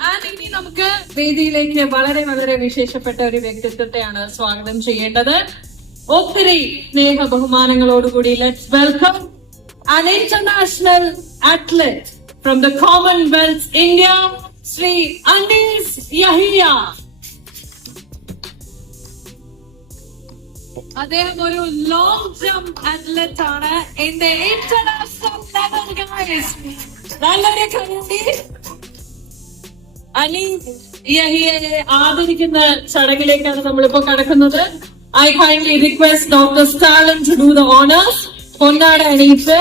നമുക്ക് വേദിയിലേക്ക് വളരെ വളരെ വിശേഷപ്പെട്ട ഒരു വ്യക്തിത്വത്തെയാണ് സ്വാഗതം ചെയ്യേണ്ടത്. ഒത്തിരി സ്നേഹ ബഹുമാനങ്ങളോടുകൂടി let's welcome an international athlete from the Commonwealth India, Sri Anis Yahiya. അദ്ദേഹം ഒരു ലോങ് ജംപ് അത്ലറ്റ് ആണ്. In the international level guys നല്ലൊരു കരുതി അനി യഹിയെ ആദരിക്കുന്ന ചടങ്ങിലേക്കാണ് നമ്മളിപ്പോ കടക്കുന്നത്. I kindly request doctor Stalin to do the honours പൊന്നാട അണിയിച്ച്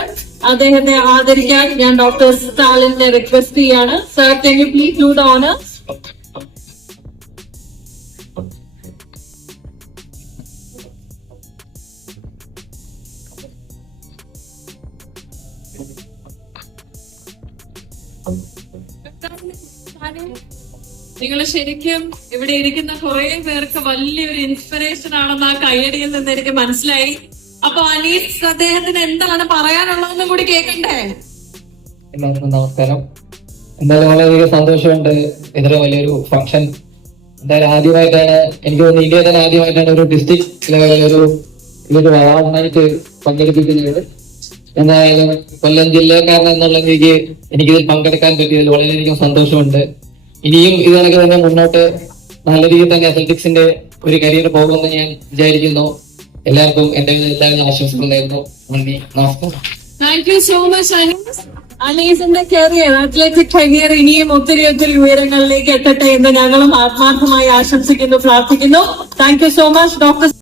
അദ്ദേഹത്തെ ആദരിക്കാൻ ഞാൻ ഡോക്ടർ സ്റ്റാലിനെ റിക്വസ്റ്റ് ചെയ്യാണ്. Sir can you please do the honours നിങ്ങൾ ശരിക്കും ഇവിടെ ഇരിക്കുന്ന കുറെ പേർക്ക് വലിയൊരു ഇൻസ്പിറേഷൻ ആണെന്ന് ആ കയ്യടിയിൽ നിന്ന് എനിക്ക് മനസ്സിലായി. അപ്പൊ അനീസ് അദ്ദേഹത്തിന് എന്താണ് പറയാനുള്ളതെന്നും കൂടി കേൾക്കണ്ടേ? എല്ലാവർക്കും നമസ്കാരം. എന്തായാലും വളരെയധികം സന്തോഷമുണ്ട്. ഇത്ര വലിയൊരു ഫംഗ്ഷൻ എന്തായാലും ആദ്യമായിട്ടാണ് എനിക്ക് തോന്നുന്നു ഇന്ത്യയിൽ തന്നെ ആദ്യമായിട്ടാണ് ഒരു ഡിസ്ട്രിക്ട് ലെവലിൽ ഒരു ഇതൊരു അവാർഡിനായിട്ട് പങ്കെടുപ്പിക്കുന്നത്. എന്തായാലും കൊല്ലം ജില്ലക്കാരൻ എന്നുള്ള എനിക്ക് എനിക്കിതിൽ പങ്കെടുക്കാൻ പറ്റിയതിൽ വളരെയധികം സന്തോഷമുണ്ട്. ഇനിയും ഇത് കണക്ക് തന്നെ മുന്നോട്ട് നല്ല രീതിയിൽ തന്നെ അത്ലറ്റിക്സിന്റെ ഒരു കരിയർ പോകുമെന്ന് ഞാൻ വിചാരിക്കുന്നു. എല്ലാവർക്കും എന്റെ എല്ലാവരും ആശംസകൾ നേരുന്നു. നന്ദി നമസ്കാരം. Thank you so much Anees. അനീസിന്റെ career athletic career ഇനിയും ഒത്തിരി ഒത്തിരി ഉയരങ്ങളിലേക്ക് എത്തട്ടെ എന്ന് ഞങ്ങളും ആത്മാർത്ഥമായി ആശംസിക്കുന്നു പ്രാർത്ഥിക്കുന്നു. Thank you so much doctor